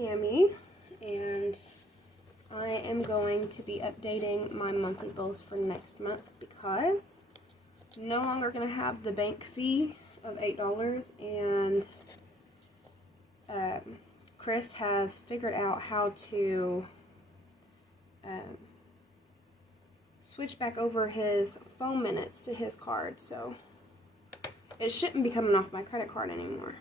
Tammy, and I am going to be updating my monthly bills for next month because I'm no longer going to have the bank fee of $8, and Chris has figured out how to switch back over his phone minutes to his card, so it shouldn't be coming off my credit card anymore.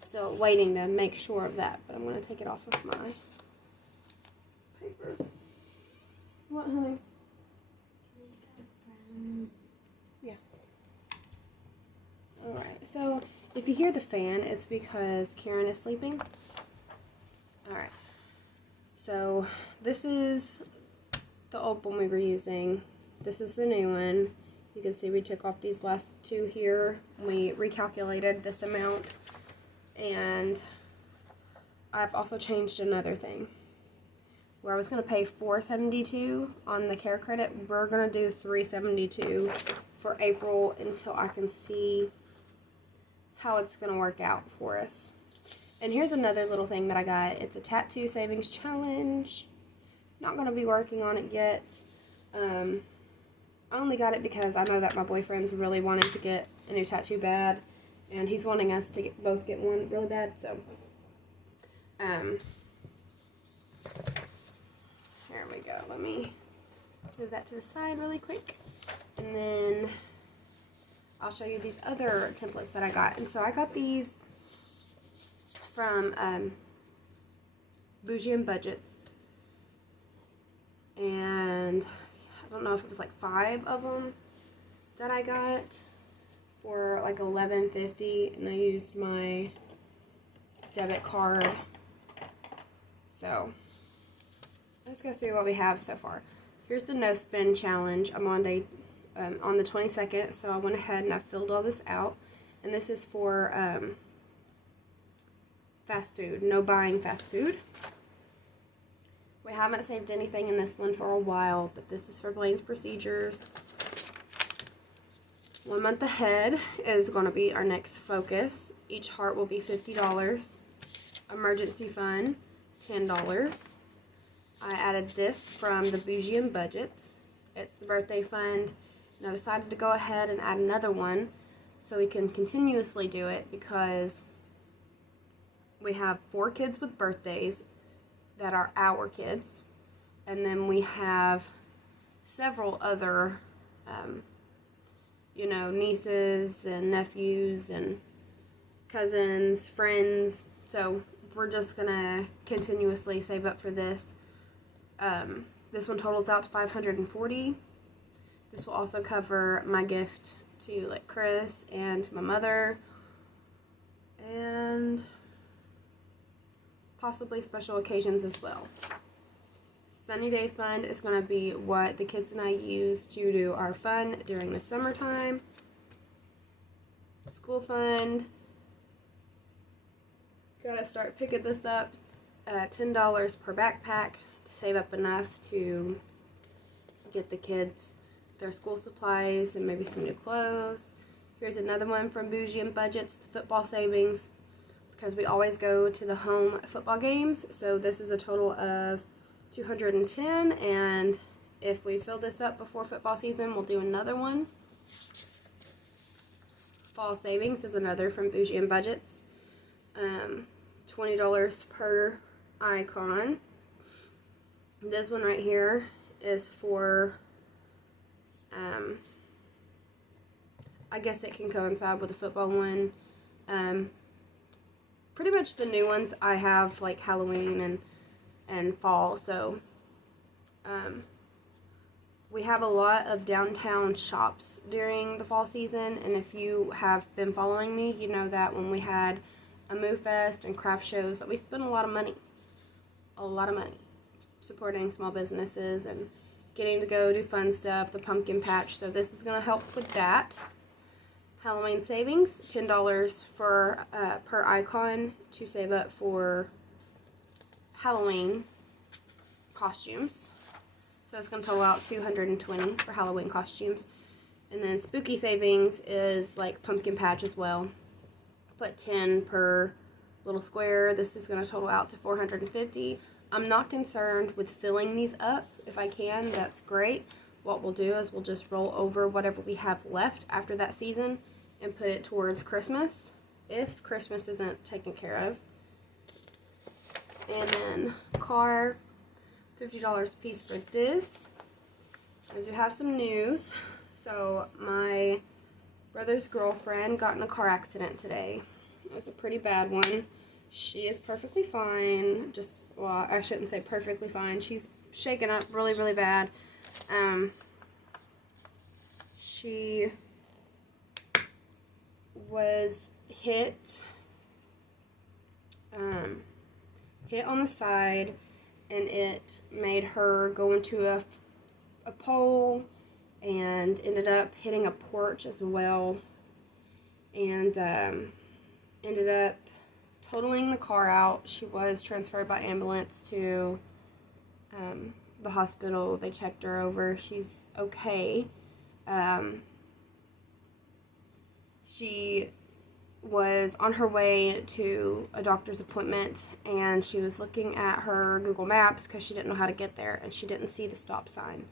Still waiting to make sure of that, but I'm going to take it off of my paper. What, honey? Yeah. Alright, so if you hear the fan, it's because Karen is sleeping. Alright, so this is the old one we were using. This is the new one. You can see we took off these last two here. We recalculated this amount, and I've also changed another thing. Where I was going to pay $472 on the care credit, we're going to do $372 for April until I can see how it's going to work out for us. And here's another little thing that I got. It's a tattoo savings challenge. Not going to be working on it yet. I only got it because I know that my boyfriend's really wanting to get a new tattoo bad, and he's wanting us to both get one really bad, so here we go. Let me move that to the side really quick, and then I'll show you these other templates that I got. And so I got these from Bougie and Budgets, and I don't know if it was like 5 of them that I got for like $11.50, and I used my debit card. So let's go through what we have so far. Here's the no spend challenge. I'm on day on the 22nd, so I went ahead and I filled all this out, and this is for fast food. No buying fast food. We haven't saved anything in this one for a while, but this is for Blaine's procedures. 1 month ahead is going to be our next focus. Each heart will be $50. Emergency fund, $10. I added this from the Bougie and Budgets. It's the birthday fund, and I decided to go ahead and add another one so we can continuously do it because we have 4 kids with birthdays that are our kids, and then we have several other you know, nieces and nephews and cousins, friends, so we're just gonna continuously save up for this. This one totals out to $540. This will also cover my gift to like Chris and to my mother, and possibly special occasions as well. Sunny Day Fund is going to be what the kids and I use to do our fun during the summertime. School Fund, gotta start picking this up at $10 per backpack to save up enough to get the kids their school supplies and maybe some new clothes. Here's another one from Bougie and Budgets, the football savings, because we always go to the home football games. So this is a total of $210, and if we fill this up before football season, we'll do another one. Fall savings is another from Bougie and Budgets. $20 per icon. This one right here is for, I guess it can coincide with the football one. Pretty much the new ones I have like Halloween and fall, so we have a lot of downtown shops during the fall season, and if you have been following me, you know that when we had a Moo Fest and craft shows that we spent a lot of money supporting small businesses and getting to go do fun stuff, the pumpkin patch, so this is going to help with that. Halloween savings, $10 for per icon to save up for Halloween costumes. So it's going to total out $220 for Halloween costumes. And then spooky savings is like pumpkin patch as well. Put $10 per little square. This is going to total out to $450. I'm not concerned with filling these up. If I can, that's great. What we'll do is we'll just roll over whatever we have left after that season and put it towards Christmas, if Christmas isn't taken care of. And then car, $50 a piece for this. I do have some news. So my brother's girlfriend got in a car accident today. It was a pretty bad one. She is perfectly fine. Well, I shouldn't say perfectly fine. She's shaken up really, really bad. She was hit on the side, and it made her go into a pole and ended up hitting a porch as well, and ended up totaling the car out. She was transferred by ambulance to the hospital. They checked her over. She's okay. She was on her way to a doctor's appointment, and she was looking at her Google Maps because she didn't know how to get there, and she didn't see the stop sign.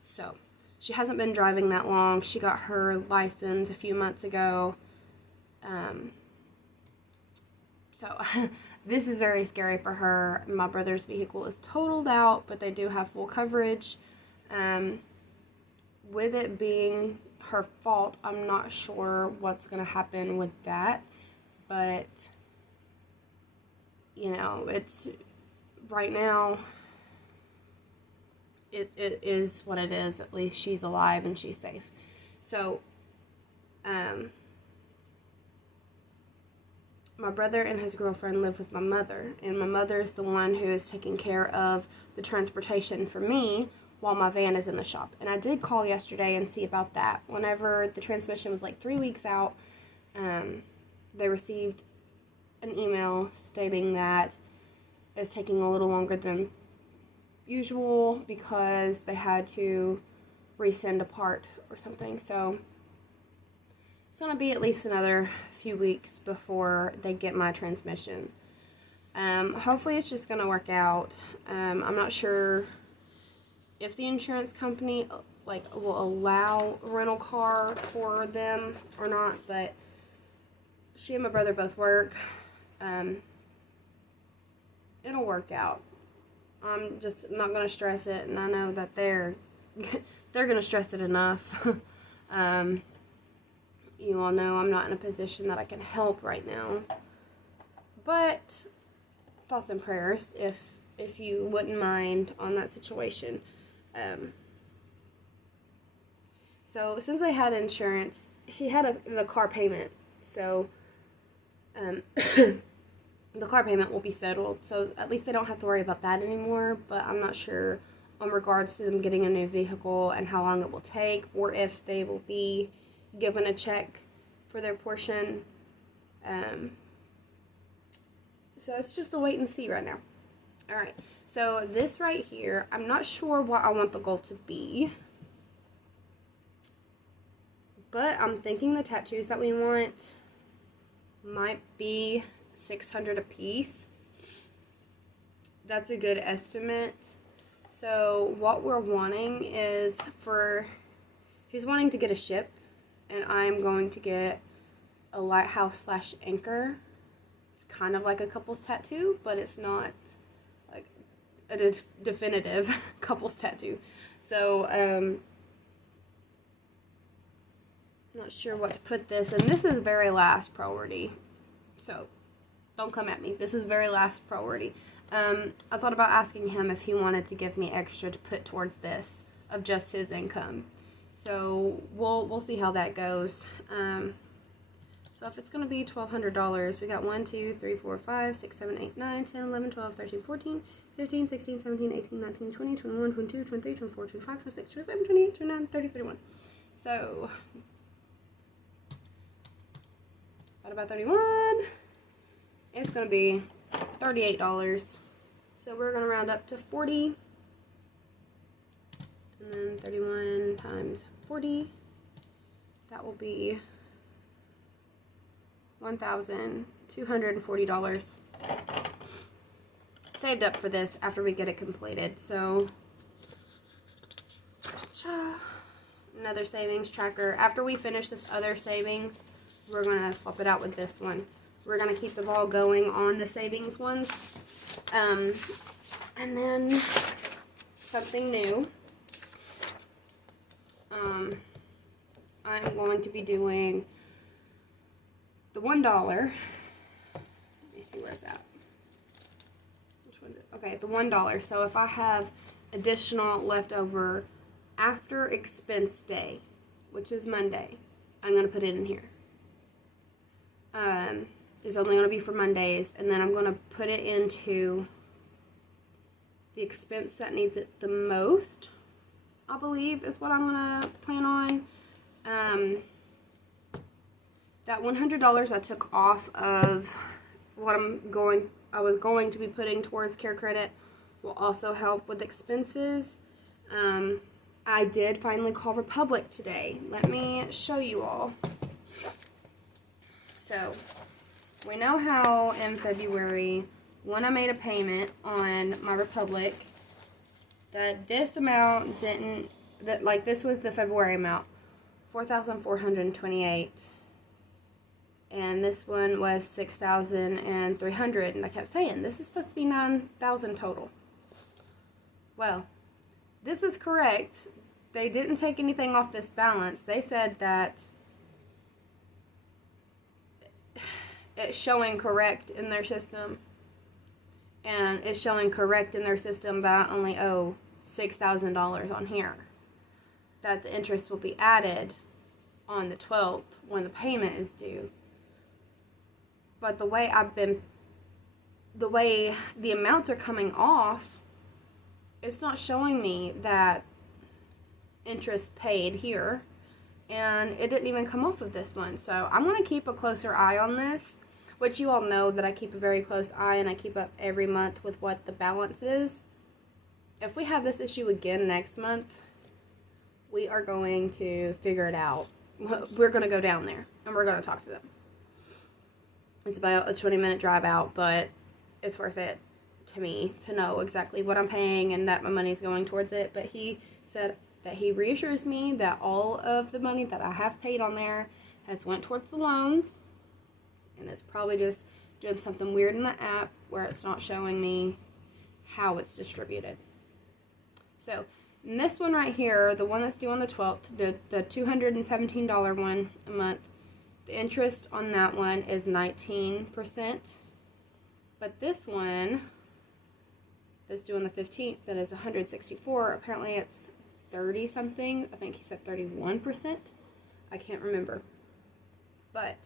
So she hasn't been driving that long. She got her license a few months ago. So this is very scary for her. My brother's vehicle is totaled out, but they do have full coverage. With it being her fault, I'm not sure what's going to happen with that. But, you know, it's right now, it is what it is. At least she's alive and she's safe. So, my brother and his girlfriend live with my mother, and my mother is the one who is taking care of the transportation for me while my van is in the shop. And I did call yesterday and see about that. Whenever the transmission was like 3 weeks out, they received an email stating that it's taking a little longer than usual because they had to resend a part or something. So it's going to be at least another few weeks before they get my transmission. Hopefully it's just going to work out. I'm not sure if the insurance company will allow a rental car for them or not, but she and my brother both work. It'll work out. I'm just not going to stress it, and I know that they're going to stress it enough. You all know I'm not in a position that I can help right now, but thoughts and prayers if you wouldn't mind on that situation. So since I had insurance, he had the car payment, so the car payment will be settled, so at least they don't have to worry about that anymore. But I'm not sure on regards to them getting a new vehicle and how long it will take, or if they will be given a check for their portion. So it's just a wait and see right now. Alright, so this right here, I'm not sure what I want the gold to be, but I'm thinking the tattoos that we want might be $600 a piece. That's a good estimate. So what we're wanting is he's wanting to get a ship, and I'm going to get a lighthouse / anchor. It's kind of like a couple's tattoo, but it's not like a definitive couple's tattoo. So I'm not sure what to put this, and this is very last priority, so don't come at me. This is very last priority. I thought about asking him if he wanted to give me extra to put towards this of just his income. So we'll see how that goes. So if it's going to be $1,200, we got 1, 2, 3, 4, 5, 6, 7, 8, 9, 10, 11, 12, 13, 14, 15, 16, 17, 18, 19, 20, 21, 22, 23, 24, 25, 26, 27, 28, 29, 30, 31. So about 31. It's going to be $38. So we're going to round up to 40. And then 31 times 40. That will be $1,240 saved up for this after we get it completed. So, another savings tracker. After we finish this other savings, we're going to swap it out with this one. We're going to keep the ball going on the savings ones. And then something new. I'm going to be doing the $1. Let me see where it's at. Which one? Okay, the $1. So if I have additional left over after expense day, which is Monday, I'm going to put it in here. It's only going to be for Mondays, and then I'm going to put it into the expense that needs it the most, I believe, is what I'm going to plan on. That $100 I took off of what I was going to be putting towards Care Credit will also help with expenses. I did finally call Republic today. Let me show you all. So, we know how in February, when I made a payment on my Republic, that this amount didn't, this was the February amount, $4,428. And this one was $6,300, and I kept saying, this is supposed to be $9,000 total. Well, this is correct. They didn't take anything off this balance. They said that it's showing correct in their system. And it's showing correct in their system, but I only owe $6,000 on here. That the interest will be added on the 12th when the payment is due. But the way the amounts are coming off, it's not showing me that interest paid here. And it didn't even come off of this one. So I'm going to keep a closer eye on this, which you all know that I keep a very close eye and I keep up every month with what the balance is. If we have this issue again next month, we are going to figure it out. We're going to go down there and we're going to talk to them. It's about a 20-minute drive out, but it's worth it to me to know exactly what I'm paying and that my money's going towards it. But he said that he reassures me that all of the money that I have paid on there has went towards the loans. And it's probably just doing something weird in the app where it's not showing me how it's distributed. So, in this one right here, the one that's due on the 12th, the $217 one a month, the interest on that one is 19%. But this one that's due on the 15th, that is $164, apparently it's 30 something. I think he said 31%. I can't remember. But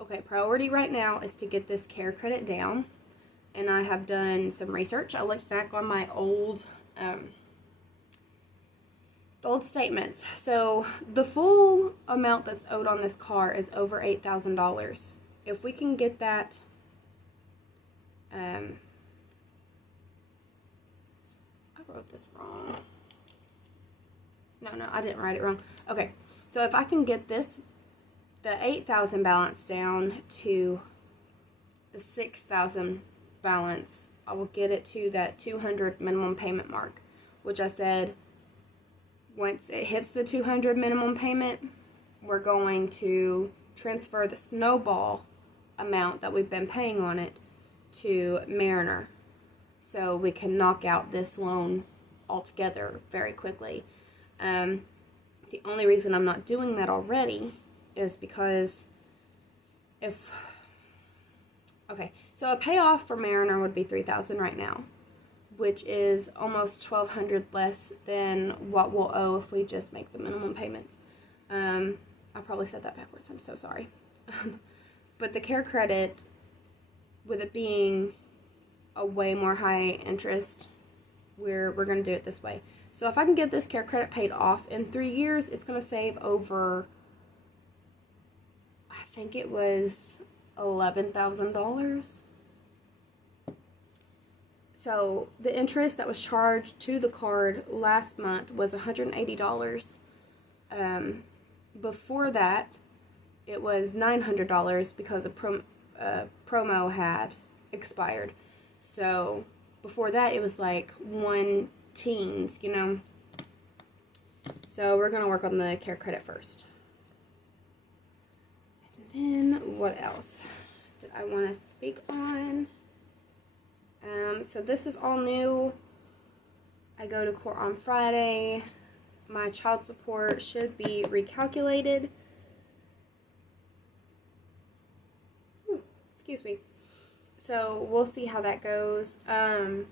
okay, priority right now is to get this Care Credit down. And I have done some research. I looked back on my old statements. So the full amount that's owed on this car is over $8,000. If we can get that, I wrote this wrong. No, I didn't write it wrong. Okay, so if I can get this, the $8,000 balance down to the $6,000 balance, I will get it to that $200 minimum payment mark, which I said once it hits the $200 minimum payment, we're going to transfer the snowball amount that we've been paying on it to Mariner, so we can knock out this loan altogether very quickly. The only reason I'm not doing that already is because so a payoff for Mariner would be $3,000 right now, which is almost $1,200 less than what we'll owe if we just make the minimum payments. I probably said that backwards. I'm so sorry. But the Care Credit, with it being a way more high interest, we're going to do it this way. So if I can get this Care Credit paid off in 3 years, it's going to save over, I think it was $11,000. So the interest that was charged to the card last month was $180. Before that, it was $900 because a promo had expired. So before that, it was like one teens, you know. So we're gonna work on the care credit first. And then what else did I want to speak on? So this is all new. I go to court on Friday. My child support should be recalculated. Excuse me. So we'll see how that goes. Let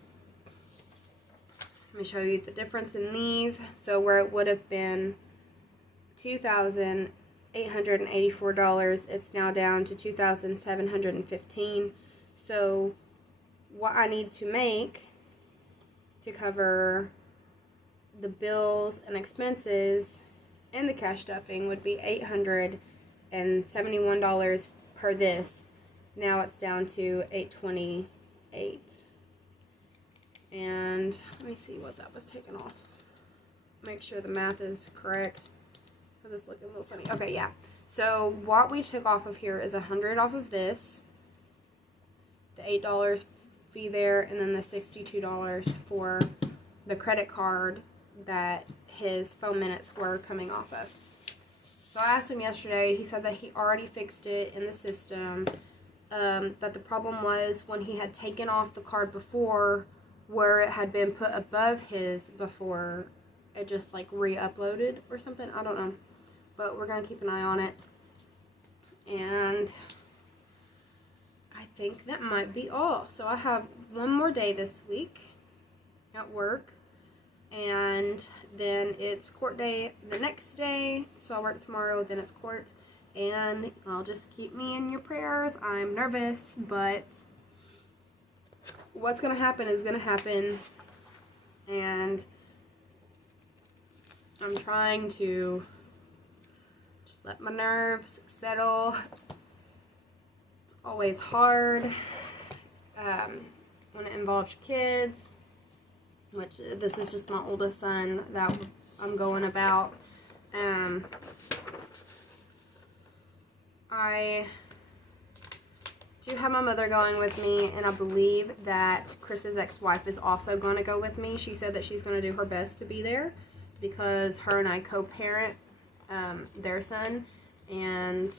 me show you the difference in these. So where it would have been $2,884, it's now down to $2,715. So what I need to make to cover the bills and expenses and the cash stuffing would be $871 per this. Now it's down to $828. And let me see what that was taken off. Make sure the math is correct, because it's looking a little funny. Okay, yeah. So what we took off of here is $100 off of this, the $8 fee there, and then the $62 for the credit card that his phone minutes were coming off of. So I asked him yesterday. He said that he already fixed it in the system. That the problem was when he had taken off the card before, where it had been put above his before, it just like re-uploaded or something. I don't know. But we're going to keep an eye on it. And I think that might be all. So I have one more day this week at work. And then it's court day the next day. So I work tomorrow, then it's court. And I'll just keep me in your prayers. I'm nervous, but what's going to happen is going to happen. And I'm trying to just let my nerves settle. It's always hard when it involves kids, which this is just my oldest son that I'm going about. I do have my mother going with me, and I believe that Chris's ex-wife is also going to go with me. She said that she's going to do her best to be there because her and I co-parent their son, and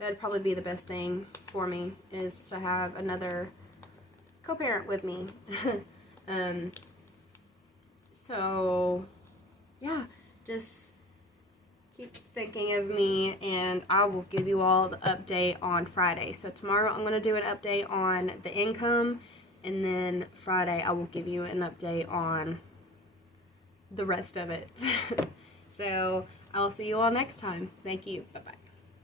that'd probably be the best thing for me, is to have another co-parent with me. So yeah, just keep thinking of me, and I will give you all the update on Friday. So tomorrow I'm going to do an update on the income, and then Friday I will give you an update on the rest of it. So I'll see you all next time. Thank you. Bye-bye.